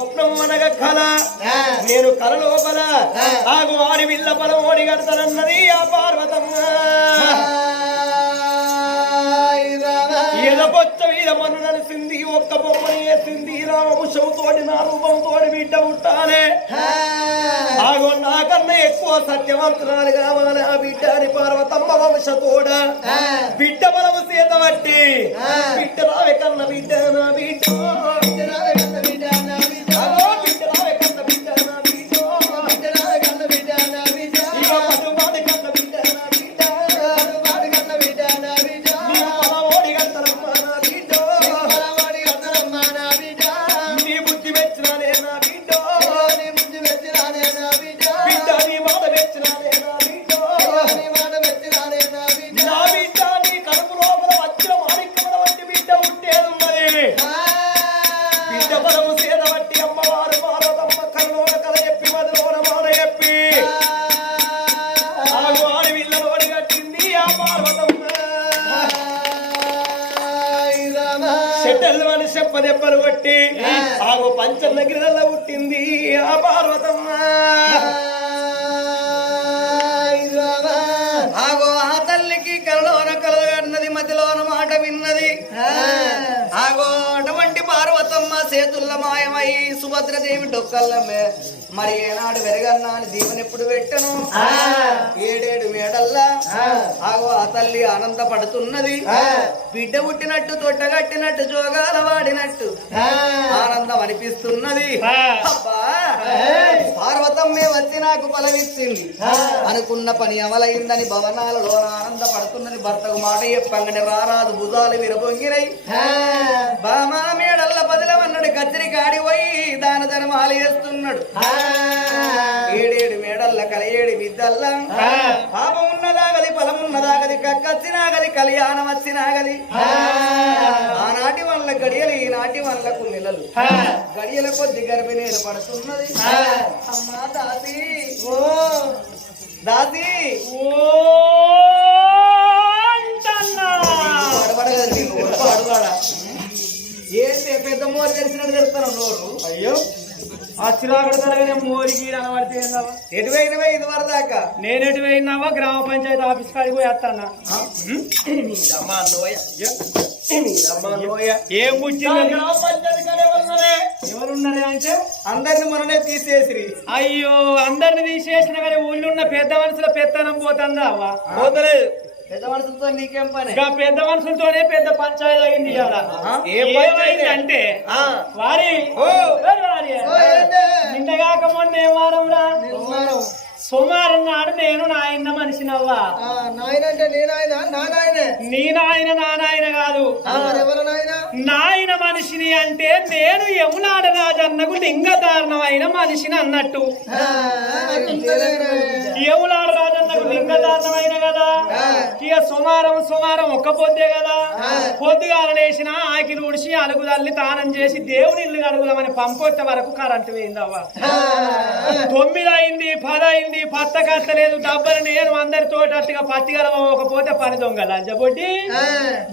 స్వప్నం అనగ కళ. నేను కళ లోపల ఆగు వాడి విల్ల బలం ఓడి కడతానన్నది ఆ పార్వతమ్మ ఎదపొచ్చ మీద మన్ను నలిసింది ఒక్క బొమ్మని వేసింది రామభుషంతోటి నా రూపంతోటి బిడ్డ పుట్టాలే. ఆగో నాకన్నా ఎక్కువ సత్యవంతురాలు కావాలి ఆ బిడ్డ అని పార్వతమ్మ వంశతోడ. బిడ్డ బలము సీత బట్టి బిడ్డ రావే కన్న బిడ్డ నా బిడ్డ. పార్వతమ్మ సేతుల్ల మాయమై సుభద్రదేవి డొక్కల్లమ్మే మరి ఏనాడు వెరగన్నా అని దీవెని ఎప్పుడు పెట్టను ఏడేడు మేడల్లా ఆగో ఆ తల్లి ఆనందపడుతున్నది. బిడ్డ పుట్టినట్టు తొట్టగట్టినట్టు జోగాల వాడినట్టు ఆనందం అనిపిస్తున్నది అబ్బా! పార్వతమ్మే వచ్చి నాకు ఫలమిచ్చింది అనుకున్న పని అమలైందని భవనాలలో ఆనందపడుతున్నది. భర్తకు మాట చెప్పంగానే రారాదు భుజాలు విరబొంగినై. బామా మేడల్ల బదిలమన్నాడు కత్తిరి కాడి పోయి దాన ధర్మాలు చేస్తున్నాడు. ఏడేడు మేడల్ల కలయేడు విద్దల్ల పాపం ఉన్నదాగది ఫలం ఉన్నదాగది కక్కచ్చినాగది కళ్యాణం వచ్చినాగది ఆనాటి వల్ల గడియలు ఈనాటి వాళ్ళకు నెలలు గడియల కొద్ది గర్భిణి ఏర్పడుతున్నది అమ్మా దాసి. ఓ దాసి. పడబడగదు పెద్ద మోరు తెరిచినట్టు తెరుస్తాను నోరు? అయ్యో. ఆ చిరాకుడు తరగనే మోరికి అనబడితే ఏందవ్వ? ఎటువై ఇరవై ఐదు వరకు దాకా నేనెటు పోయినావా? గ్రామ పంచాయతీ ఆఫీస్ కాడికి పోయి వస్తానా? అమ్మా నోయ అమ్మా నోయ ఏం? ముచ్చింది ఎవరున్నారే అంటే? అందరిని మననే తీసేసిరి. అయ్యో అందరిని తీసేసిన కానీ ఊళ్ళున్న పెద్ద మనుషుల పెత్తనం పోతుందా పోతలేదు. పెద్ద మనుషులతో నీకేం పని ఇంకా పెద్ద మనుషులతోనే పెద్ద పంచాయతీ అయింది ఇవాళ ఏం పంచాయతీ? ఏమైందంటే. వారి ఓ. ఓరి వారి. ఓ, ఏంటి? నిన్నగాక మొన్న ఏం వారంరా సోమవారం నాడు నేను నాయన మనిషినవ్వా? నాయనంటే నీ నాయన నా నాయనే నీ నాయన నా నాయన కాదు ఎవరు నాయన? నాయన మనిషిని అంటే నేను యమునాడ రాజన్నకు లింగధారణమైన మనిషిని అన్నట్టు. యమునాడ రాజన్నకు లింగధారణమైన కదా? ఇక సుమారం సుమారం ఒక్క పొద్దే కదా? పొద్దుగాల లేచిన ఆకిలు ఉడిచి అలుగు తల్లి తానం చేసి దేవుని ఇల్లు అడుగుదామని పంపొచ్చే వరకు కరెంటు పోయిందవ్వ. తొమ్మిది అయింది పది అయింది పత్త కట్టలేదు డబ్బలు నేను అందరితో అట్టుగా పత్తిగల పోతే పని దొంగ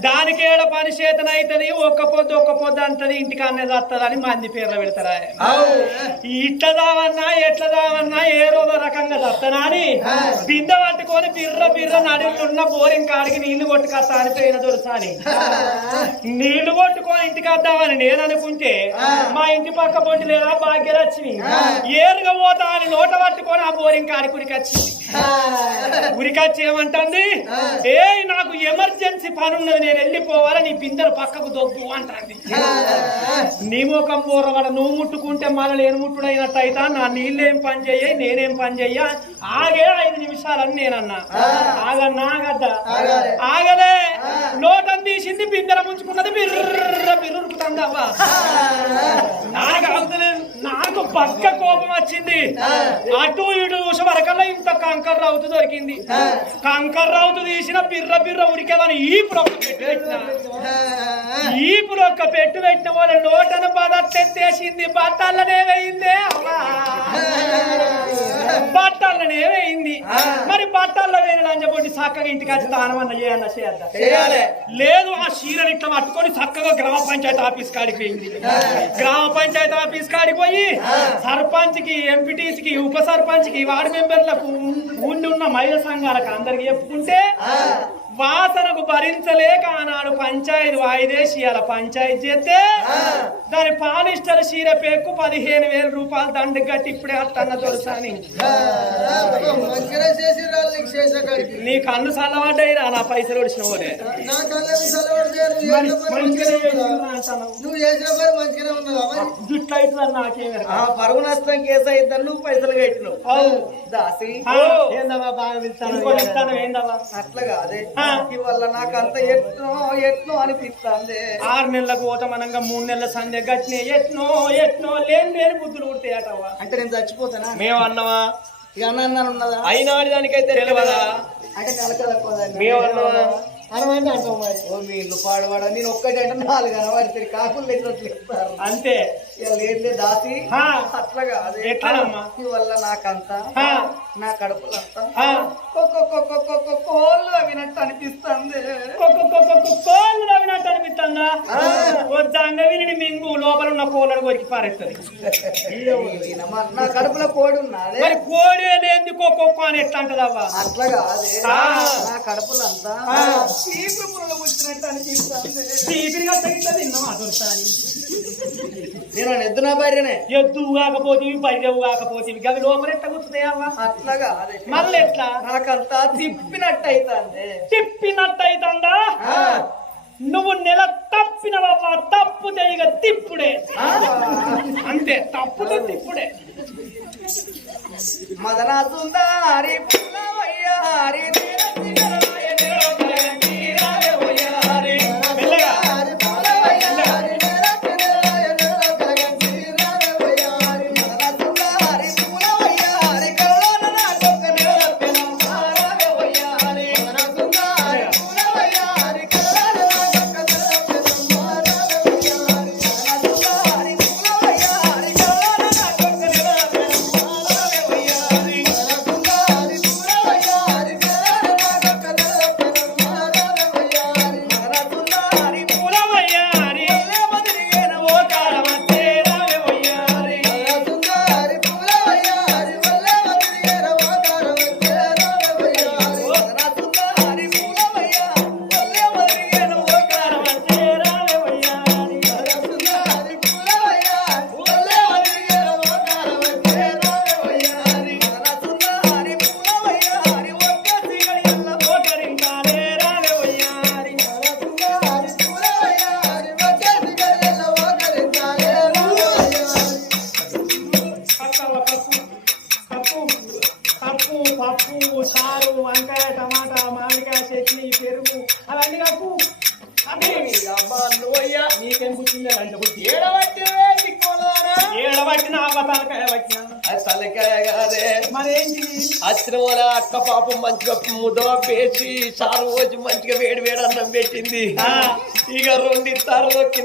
దానికి ఏడ పని చేతన అవుతుంది ఒక్క పొద్దు ఒక్క పొద్దు అంటది ఇంటికి అన్నది వస్తుంది అని మంది పేర్లు పెడతారా? ఇట్లా దావన్నా ఎట్లా దావన్నా ఏ రోజు రకంగా దత్తనా అని? బిందె పట్టుకొని బిర్ర బిర్ర నడుములు ఉన్న బోరింగ్ కాడికి నీళ్ళు కొట్టుకొస్తా అని పోయిన దొరసాని నీళ్ళు కొట్టుకొని ఇంటికి వద్దామని నేను అనుకుంటే మా ఇంటి పక్క పొంటి లేదా భాగ్యలక్ష్మి ఏరుగా పోతా అని నోట పట్టుకొని ఆ బోరింగ్ కాడికి ఉరికొచ్చింది ఉరికొచ్చి ఏమంటుంది ఏ నాకు ఎమర్జెన్సీ పని ఉన్నది నేను వెళ్ళిపోవాలి నీ బిందెలు పక్కకు దొబ్బు అంటుంది. నీ ముఖం పూర్వడ నువ్వు ముట్టుకుంటే మళ్ళీ నేను ముట్టుడైనట్టు అయితా? నా నీళ్ళేం పని చెయ్యి నేనేం పని చెయ్య? ఆగే ఐదు నిమిషాలని నేనన్నా. ఆగన్నా ఆగద్దా. ఆగలే. నోటం తీసింది బిందెల ముంచుకున్నది బిర్ర బిర్రుకుతుంది అవ్వ. నాకు అవుతలేదు నాకు పక్క కోపం వచ్చింది. అటు ఇటు వరకల్లా ఇంత కంకర్ రౌతు దొరికింది. కంకర్ రౌతు తీసిన బిర్ర బిర్ర ఉరికేదని ఈ ప్రొక్క పెట్టి పెట్టిన. ఈపులు ఒక్క పెట్టు పెట్టిన వాళ్ళ నోటను బదట్టెత్తేసింది బట్టలనే వేయిందే. అమ్మా ఆ. మరి బట్టల్లో వేరే లంచబొట్టి చక్కగా ఇంటికి వచ్చి చేద్దాం చేయాలి లేదు ఆ చీరని ఇట్లా పట్టుకొని చక్కగా గ్రామ పంచాయతీ ఆఫీస్ కాడికి పోయింది. గ్రామ పంచాయతీ ఆఫీస్ కాడికి పోయి సర్పంచ్కి ఎంపీటీసీ కి ఉప సర్పంచ్కి వార్డు మెంబర్లకు ఉండి ఉన్న మహిళా సంఘాలకు అందరికి చెప్పుకుంటే వాసనకు భరించలేక ఆనాడు పంచాయతీ వాయిదేసి ఇవాళ పంచాయతీ చేస్తే దాని పాలిస్టర్ చీర పెక్కు పదిహేను వేల రూపాయలు దండ కట్టి ఇప్పుడే అట్టన్న దొరసాని నీ కన్ను చల్లబడ్డాయి రా నా పైసలు వచ్చిన జుట్టు పరువు నష్టం కేసు అయితే నువ్వు పైసలు కట్టినావు. దాసి బాగా అట్లా కాదే. ఆ. ఇవల్ల నాకు అంత ఎట్నో ఎట్నో అనిపిస్తుంది ఆరు నెలలకు పోతామనంగా మూడు నెలల సంధ్య గట్టినే ఎట్నో ఎట్నో లేని లేని బుద్ధులు పుడతాయటవా అంటే నేను చచ్చిపోతానా మేము అన్నవా ఇక అన్న ఉన్నదా అయినాడి దానికైతే తెలియదా అంటే కలకలకపోదా మేము అన్నవా అనమంటే అంటావు మరి ఓ మీ ఇల్లు పాడవాడ నేను ఒక్కటి అంటే నాలుగు కాకులు అంతే లేదు దాసి నాకంతా. నా కడుపులంతా. కోళ్ళు వినట్టు అనిపిస్తుంది. కోళ్ళు నవ్వినట్టు అనిపిస్తుందా? వద్దంగా విని మింగు లోపల ఉన్న కోళ్ళను కొరికి పారేస్తుంది. నా కడుపులో కోడి ఉన్నదే మరి కోడే లేని కొక్కొక్కు అని ఎట్లా అంటదవ్వా? అట్లా కాదే. నా కడుపులంతా చీపు పురుగు పుట్టినట్టు అనిపిస్తుంది. తగిలితే తిన్నామా దొరుకుతాని నేను ఎద్దు నా భార్యనే? ఎద్దు కాకపోతే బయటవు కాకపోతే గవి లోపల ఎట్లా కూర్చుతాయవ్వా అట్లా కాదే మళ్ళీ ఎట్లా? నాకంతా తిప్పినట్టు అవుతుంది తిప్పినట్టు అవుతుందా నువ్వు నెల తప్పినవా తప్పు ఇక తిప్పుడే. అంతే తప్పుతే తిప్పుడే. మదన సుందారి పుల్లవయ్యారి నిరతిగలవయ్య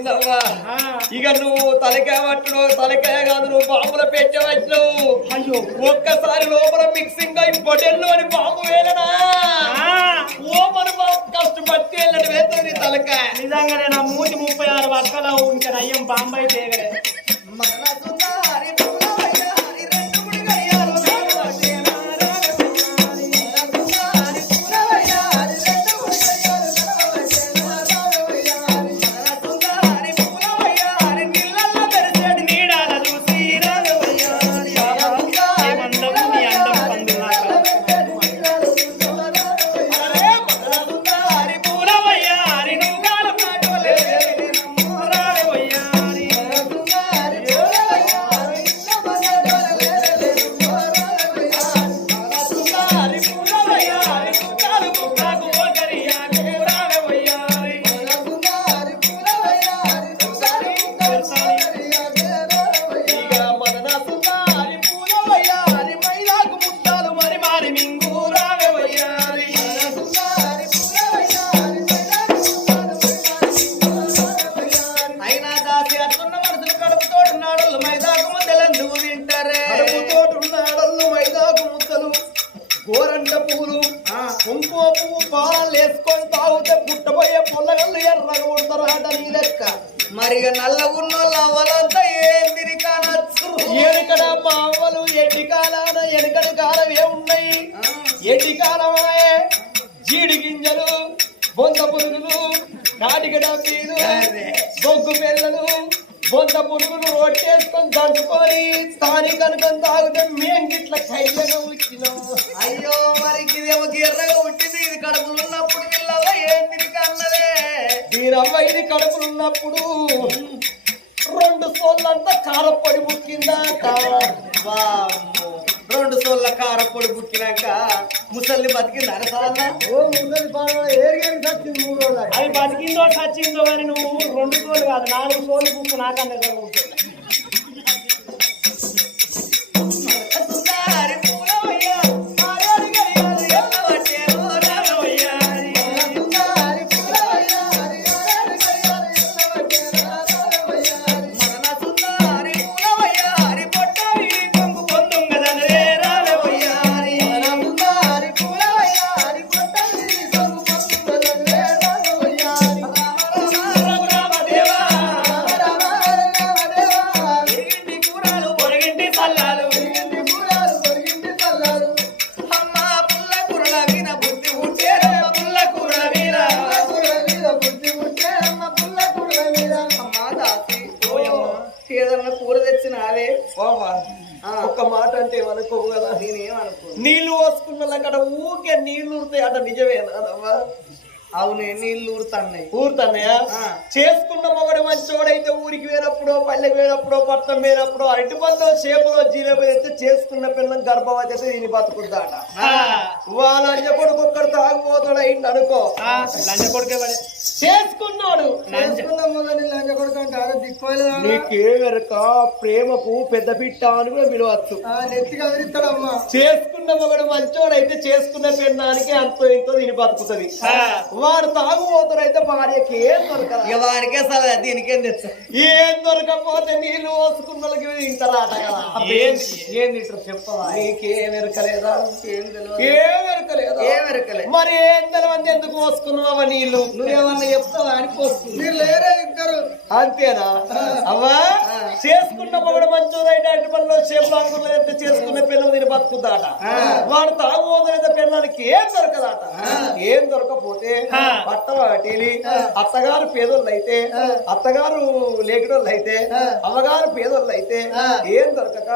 ఆ. ఇక నువ్వు తలకాయ పట్టుడు తలకాయ కాదు నువ్వు బాంబుల పెట్టవచ్చువు అయ్యో. ఒక్కసారి లోపల మిక్సింగ్ అయి పొడెల్లు అని బాంబు వేలనా? ఓ మన కష్టపట్టి వెళ్ళని వేస్తుంది నీ తలకాయ. నిజంగానే నా మూతి ముప్పై ఆరు వర్షాలు ఇంకా నయ్యం బాంబాయి తేగలే ఎనకడ మా అవ్వలు ఎడ్డి కాలాన ఎనకటి కాలం ఏమున్నాయి ఎడ్డి కాలమాయే జీడి గింజలు బొంద పురుగులు నాటిక డబ్బీలు బొగ్గు పిల్లలు బొంద పురుగులు రొట్టేసుకొని దంచుకొని తాని కనుకొని తాగితే మేం గిట్ల కయ్యగా వచ్చినాం. అయ్యో మరి ఇదేమో గిర్రగా ఉంటుంది ఇది కడుపులు ఉన్నప్పుడు పిల్లల ఏందిరి కన్నదే దీనమ్మ ఇది కడుపులు ఉన్నప్పుడు రెండు సోళ్ళంతా కారపొడి ముక్కిందాక. వామ్మో. రెండు సోళ్ళ కారపొడి పుట్టినాక ముసల్ని బతికింది అరసాలన్నా ఓ ముసలి బాగా ఏరిగేరి సచ్చింది మూడు రోజులు. అది బతికిందో చచ్చిందో కానీ నువ్వు రెండు సోలు కాదు నాలుగు సోలు బుక్కు నాకన్నా అంటే కదా నేనేమనుకో నీళ్ళు పోసుకున్న అక్కడ ఊకే నీళ్ళు ఉంటాయి అట నిజమేనా అవునే నీళ్ళు ఊరుతున్నాయి. ఊరుతానయా ఆ. చేసుకున్న మొగడు మంచోడైతే ఊరికి వేనప్పుడో పల్లెకి వేనప్పుడో పట్నం వేనప్పుడో అరటి పందో చేపలో జీలేబో అయితే చేసుకున్న పిల్లం గర్భవతి అయితే దీని బతుకుద్దాట. వాళ్ళ అయ్య కొడుకు ఒక్కడు తాగుపోతాడు అయింది అనుకో. లంచ కొడుకే చేసుకున్నాడు. నీకేమెరక ప్రేమకు పెద్ద పిట్ట అని కూడా కదిలిస్తాడమ్మా చేసుకున్న మొగడు మంచోడైతే చేసుకున్న పెన్నానికి అంతో ఇంతో దీని బతుకుతుంది. వాడు తాగుబోతుడైతే భార్యకి ఏం దొరకదు? ఇక వారికే సలహా దీనికేం తెచ్చా? ఏం దొరకపోతే నీళ్ళు పోసుకున్న వాళ్ళకి తింటారాట కదా. ఏం- ఏం తింటారు చెప్పవా? నీకేం ఎరకలేదా? ఏం ఎరకలేదా? ఏం ఎరకలే. మరి ఏం తెలవంది ఎందుకు పోసుకున్నావా నీళ్ళు నువ్వేమన్నా చెప్తావా? అని మీరు లేరే ఇద్దరు. అంతేనా? అవ్వా? చేసుకున్న మొగడు మంచోడైతే అటు పనిలో చేపలు అనుకున్నదైతే చేసుకున్న పిల్లలు తిని బతుకుతాట వాడు తాగుబోతున్నైతే పిల్లలకి ఏం దొరకదాట? ఏం దొరకపోతే. పట్ట వాటిని అత్తగారు పేదోళ్ళు అయితే అత్తగారు లేకిడోళ్ళు అయితే అమ్మగారు పేదోళ్ళు అయితే ఏం దొరకక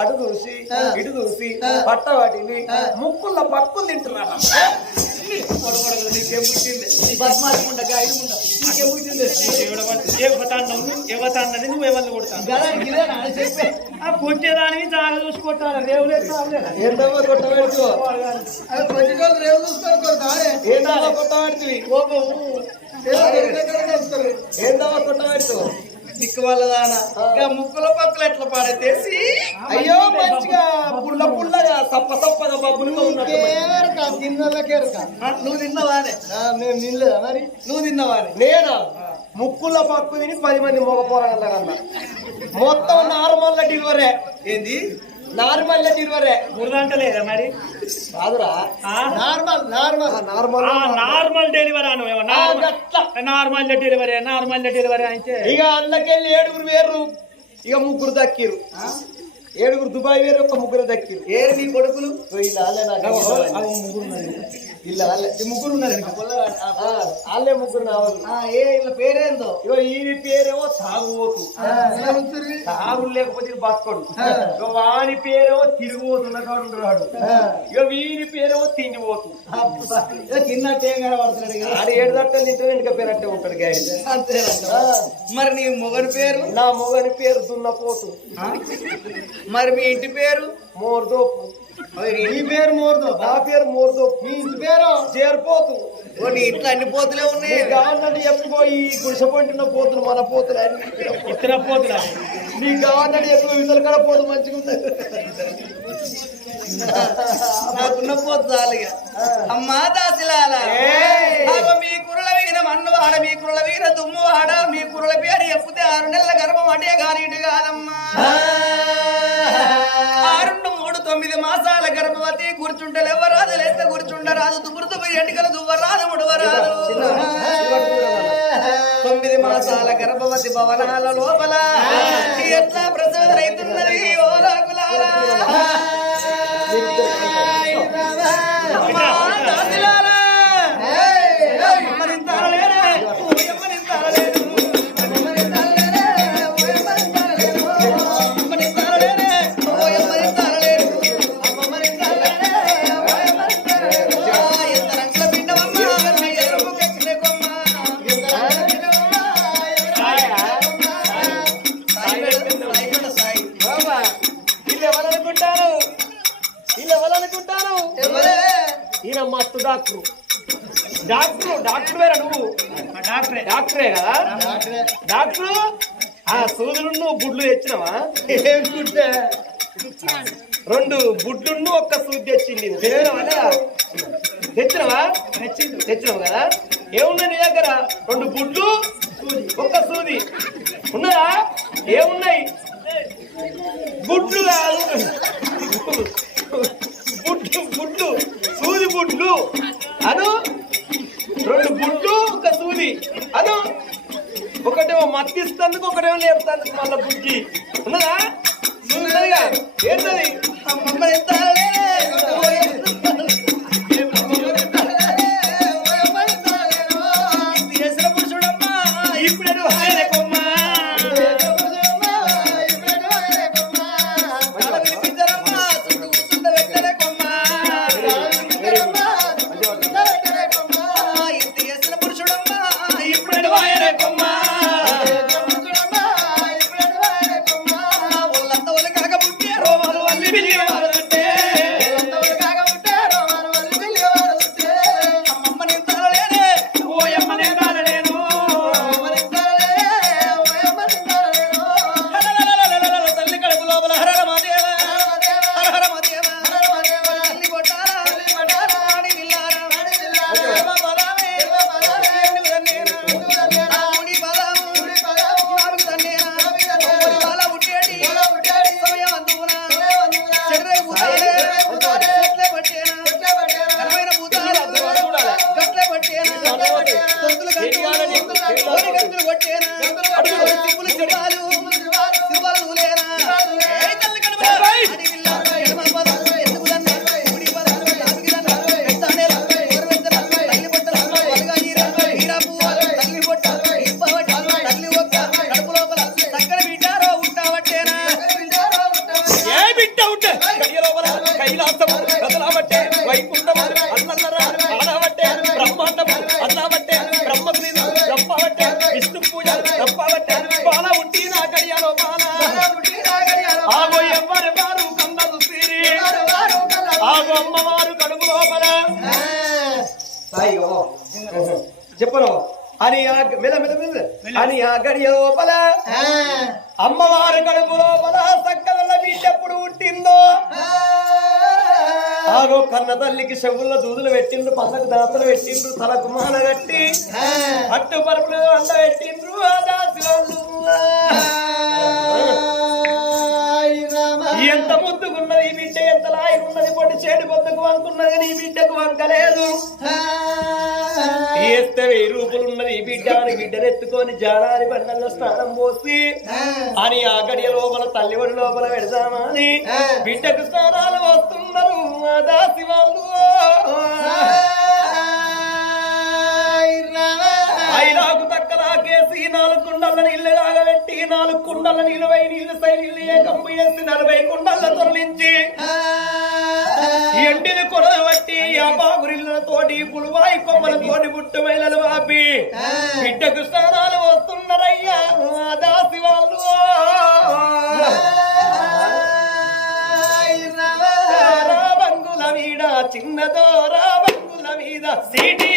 అటు చూసి ఇటు చూసి పట్ట వాటిని ముక్కుల పక్కులు తింటున్నాట ఎవతాన్నది నువ్వు ఎవరిని కొడతాను ఆ కొట్టేదానికి చాలా చూసుకుంటారు రేవులేదు ఏంటమ్మా కొట్టబెడుతూ అది పొద్దుగోలు కొట్టబెడుతుంది దిక్కు వాళ్ళదానా ఇక ముక్కుల పక్కలు ఎట్లా పాడేసి అయ్యో మంచిగా పుల్ల పుల్లగా సప్ప సప్పగా బబ్బులుగా ఉన్నట్టు నువ్వు తిన్నవానే? మేము నిల్లదా మరి? నువ్వు తిన్నవానే? నేనా? ముక్కుల పక్కు తిని పది మంది మగ కన్నా. మొత్తం నార్మల్ డెలివరీ ఏంది? నార్మల్ డెలివరీ బుర్రంట లేదా మరి? కాదురా? Normal normal. నార్మల్. ఆ, నార్మల్ డెలివరీ అను నార్మల్. డెలివరీ నార్మల్ డెలివరీ అంటే. ఇక అందుకెళ్ళి ఏడుగురు వేరు ఇక ముగ్గురు దక్కిరు ఏడుగురు దుబాయ్ వేరు ఒక ముగ్గురు దక్కిరు ఏరు నీ కొడుకులు? వీళ్ళు ముగ్గురు ఉన్నారు వాళ్ళే ముగ్గురు ఏ ఇలా పేరేందో? ఇగో ఈ పేరేమో తాగుబోతు. తాగు లేకపోతే బతకడు. ఇక వాని పేరేమో తిరుగుబోతున్న కాడు రాడు ఇక వీని పేరేమో తిండిపోతు తిన్నట్టు ఏం కనబడుతున్నాడు ఆడు ఏడు దట్టలు తింటే వెనుక పేరట్టే ఉంటాడు అంతేనంట. మరి నీ మొగని పేరు? నా మొగని పేరు దున్నపోతు. మరి మీ ఇంటి పేరు? మోర్దోపు. నీ పేరు మోర్దో నా పేరు ఇంటి చేరిపోతు. ఓ నీ ఇంట్లో అన్ని పోతులే ఉన్నాయి. ఈ గుడిసె పంటిన పోతులు మన పోతులు అన్ని. ఇతర పోతులా? నీ గవర్నమెంట్ ఎక్కువ విధులు కూడా పోతు మంచిగా ఉంది నాకున్న పోతు చాలుగా అమ్మా దాసిలాల. మీ కురుల వీన మన్ను వాడ మీ కురుల దుమ్ము వాడ మీ కురుల పేరు ఎప్పితే ఆరు నెలల గర్భం అటే ఇటు కాదమ్మా. రాతి కూర్చుంటే ఎవరాదు లేక కూర్చుండరాదు. దుబ్బురు దుబ్బు ఎంటికలు దువ్వరాదు ముడవరాదు తొమ్మిది మాసాల గర్భవతి భవనాల లోపల ఎట్లా ప్రసవన ఓ రాకులారా డాక్టర్. డాక్టర్ డాక్టర్ వేరా నువ్వు? డాక్టరే. డాక్టరే కదా? డాక్టర్. ఆ సూదులు గుడ్లు తెచ్చినవా? రెండు గుడ్లు ఒక్క సూది తెచ్చింది. తెచ్చినవా? తెచ్చినవా? తెచ్చినావు కదా? ఏమున్నాయి నీ దగ్గర? రెండు గుడ్లు ఒక్క సూది. ఉన్నదా? ఏమున్నాయి? గుడ్లు కాదు. గుడ్లు గుడ్లు సూది గుడ్లు అను రెండు బుడ్లు ఒక సూది అను ఒకటేమో మత్తిస్తందుకు ఒకటేమో లేపుతందుకు మళ్ళా బుద్ధి ఉన్నదా సూది ఏంటది ఎంత కైలాసము కదలాబట్టే వైకుంఠము అన్నల్లరా ఆడబట్టే బ్రహ్మాండము అన్నబట్టే బ్రహ్మగ్రీను రప్పబట్టే విష్ణు పూజ రప్పబట్టే బాల ఉంటి నా కడియ లోపల ఆగో ఎవ్వరు వారు కమ్మలు తీరి ఆగో అమ్మవారు కడుపు లోపల. చెప్పను అని ఆ మెల్ల మెల్ల మెల్ల. అని ఆ గడియ లోపల అమ్మవారు కడుపు లోపల సక్కల బిడ్డప్పుడు పుట్టిందో ఆగో కన్న తల్లికి చెవుల్లో దూదులు పెట్టిండ్రు పక్కకు దాతలు పెట్టిండ్రు తలకు మాల కట్టి అట్టు పరుపులు అండ పెట్టిండ్రు ఆ దాసి. ఎంత ముద్దుకున్నది ఈ బిడ్డ ఎంత లాయకున్నది పొట్టి చేడు పొద్దుకు వంకున్నది నీ బిడ్డకు వంకలేదు. వేస్తే వెయ్యి రూపులు ఉన్నది ఈ బిడ్డ అని బిడ్డను ఎత్తుకొని జానాని బండల్లో స్నానం పోసి అని ఆ గడియ లోపల తల్లి ఒడి లోపల పెడదామా అని బిడ్డకు స్నానాలు వస్తున్నారు. ఆ దాసి వాళ్ళు. ఐలాకు తక్కలాకేసి నాలుగు కుండల నీళ్ళు తాగబెట్టి నాలుగు కుండల నీళ్ళు వై నీళ్ళు సై నీళ్ళు ఏకంపు వేసి నలభై కుండల తొలగించి ఎండిని కొడలు బట్టి ఆ బాగురిళ్ళతోటి పులువాయి కొమ్మలతోటి పుట్టు మైలలు ఆపి బిడ్డకు స్నానాలు వస్తున్నారయ్యా దాసి వాళ్ళు రాబంగుల వీడ చిన్నదో రాబంగుల వీద సిటీలయ్యకురో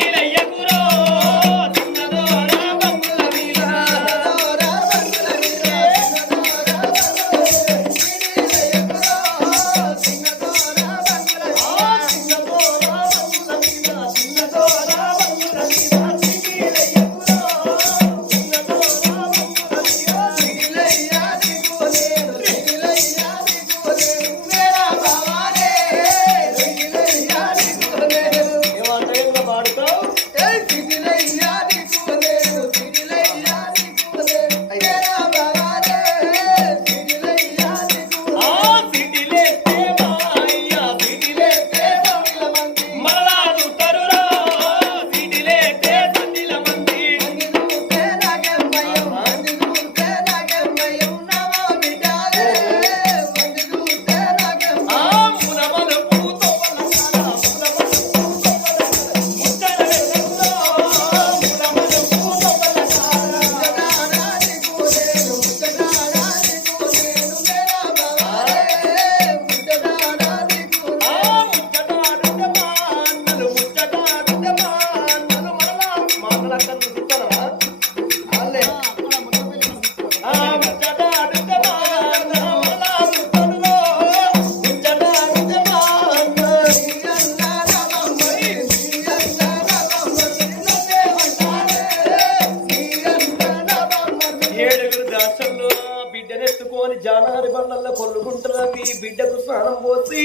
కొల్లుకుంటున్నవి బిడ్డకు స్నానం పోసి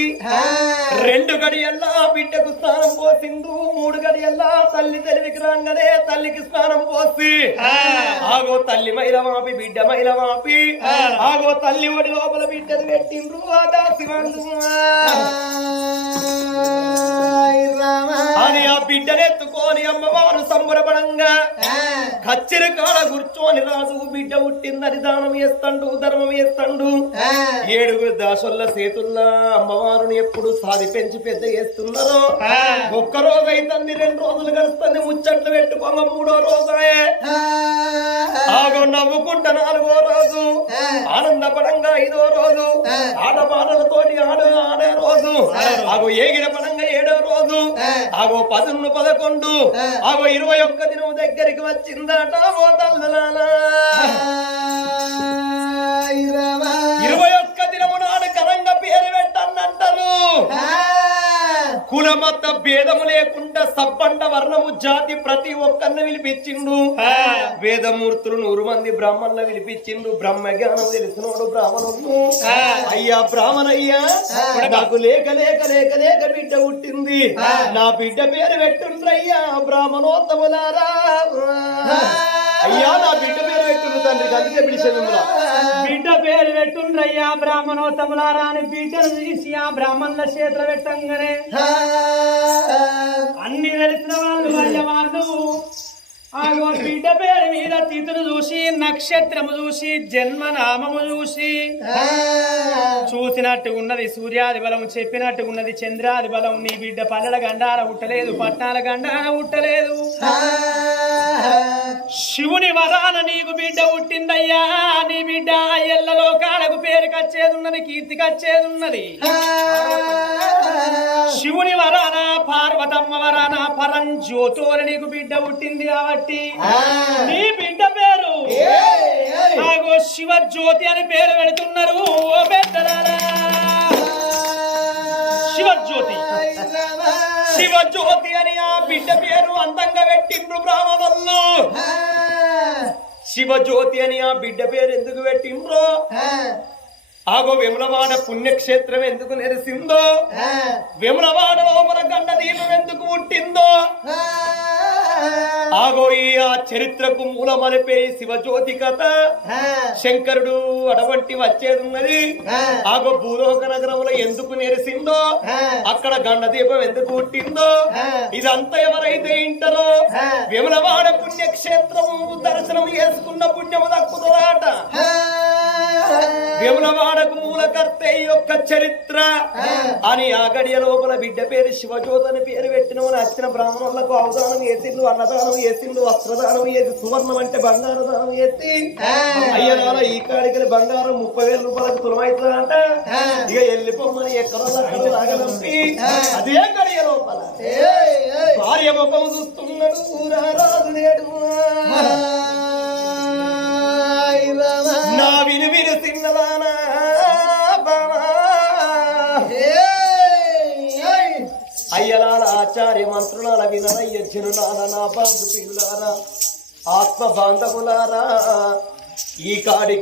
రెండు గడియల్లా బిడ్డకు స్నానం పోసిండు మూడు గడియల్లా తల్లి తెలివికి రాగానే తల్లికి స్నానం పోసి ఆగో తల్లి మైల మాపి బిడ్డ మైల మాపి ఆగో తల్లి ఒడి లోపల బిడ్డను పెట్టిండ్రు ఆ దాసి వాళ్ళు అని ఆ బిడ్డనెత్తుకొని అమ్మవారు సంబరపడంగా కచ్చెర కాడ కూర్చొని రాజు బిడ్డ పుట్టిందని దానం చేస్తాడు ధర్మం చేస్తాడు. ఏడుగురు దాసుల సేతుల్లా అమ్మవారిని ఎప్పుడు సాది పెంచి పెద్ద చేస్తున్నారో. ఒక్క రోజు అయితుంది రెండు రోజులు గడుస్తుంది ముచ్చట్లు పెట్టుకోమ మూడో రోజాయే ఆగో నవ్వుకుంటా నాలుగో రోజు. ఆనందపడంగా ఐదో రోజు. ఆటపాటలతోటి ఆడు ఆడే రోజు. ఆగో ఏగిన పడంగా ఏడో రోజు. ఆగో పదును పదకొండు. ఆగో ఇరవై ఒక్క దినం దగ్గరికి వచ్చిందట ఓ తల్లులాలా. ఇరవై. ఒక్క దినము నాడు ఘనంగా పేరు పెట్టన్నంటారు కులమత భేదము లేకుండా సబ్బండ వర్ణము జాతి ప్రతి ఒక్కరిని పిలిపించిండు వేదమూర్తులు నూరు మంది బ్రాహ్మణులు పిలిపించిండు బ్రహ్మ జ్ఞానం తెలిసినోడు బ్రాహ్మణుడు. అయ్యా బ్రాహ్మణయ్యా నాకు లేక లేక లేక లేక బిడ్డ పుట్టింది. నా బిడ్డ పేరు పెట్టుండ్రయ్యా బ్రాహ్మణోత్తములారా. అయ్యా నా బిడ్డ పేరు పెట్టుండ్రు తండ్రి అందుకే పిలిచే మిమ్మల్ని. బిడ్డ పేరు పెట్టుండ్రయ్యా బ్రాహ్మణోత్తములారా అని బిడ్డను తీసి ఆ బ్రాహ్మణుల చేతులు పెట్టంగానే అన్ని తెలిసిన వాళ్ళు వాళ్ళు ఆగో బిడ్డ పేరు మీద తిథులు చూసి నక్షత్రము చూసి జన్మనామము చూసి. చూసినట్టు ఉన్నది సూర్యాది బలం చెప్పినట్టు ఉన్నది చంద్రాది బలం. నీ బిడ్డ పల్లెల గండాల ఉట్టలేదు పట్నాల గండాల ఉట్టలేదు శివుని వరాన నీకు బిడ్డ పుట్టిందయ్యా. నీ బిడ్డ ఎల్ల లోకాలకు పేరు కచ్చేది ఉన్నది కీర్తి కచ్చేది ఉన్నది శివుని వరాన పార్వతమ్మ వరాన పరం జ్యోతోని నీకు బిడ్డ పుట్టింది కాబట్టి నీ బిడ్డ పేరు ఆగో శివ జ్యోతి అని పేరు పెడుతున్నారు. ఓ పెద్దలారా. శివ జ్యోతి. శివ జ్యోతి అని ఆ బిడ్డ పేరు అందంగా పెట్టిండ్రు బ్రాహ్మణులు. శివ జ్యోతి అని ఆ బిడ్డ పేరు ఎందుకు పెట్టిండ్రో? ఆగో వెములవాడ పుణ్యక్షేత్రం ఎందుకు నెరిసిందో? వెములవాడ లోపల గండ దీపం ఎందుకు పుట్టిందో? ఆగో ఈ ఆ చరిత్రకు మూలమలిపే శివజ్యోతి కథ. శంకరుడు అటువంటి వచ్చేది ఉన్నది ఆగో భూలోక నగరంలో ఎందుకు నెరిసిందో అక్కడ గండ దీపం ఎందుకు పుట్టిందో ఇదంతా ఎవరైతే ఇంటారో విమలవాడ పుణ్యక్షేత్రము దర్శనం చేసుకున్న పుణ్యము యొక్క చరిత్ర అని ఆ గడియ లోపల బిడ్డ పేరు శివజ్యోతి అని పేరు పెట్టిన వచ్చిన బ్రాహ్మణులకు అవదానం చేసిండు అన్నదానం చేసిండు వస్త్రదానం చేసి సువర్ణం అంటే బంగారు దానం చేసి అయ్యనాల ఈ కాడికి బంగారం ముప్పై వేల రూపాయలకు తులమవుతుందంట ఇక వెళ్ళిపోమని ఎక్కడో అక్కడ లాగలంపి అదే గడియ లోపల భార్య ముఖం చూస్తున్నాడు నేడు నా విని విని తిన్నదానా ఆచార్య మంత్రులాల వినరయ్య జనులాల నా బాధ పిల్లారా ఆత్మ బాంధవులారా ఈ కాడి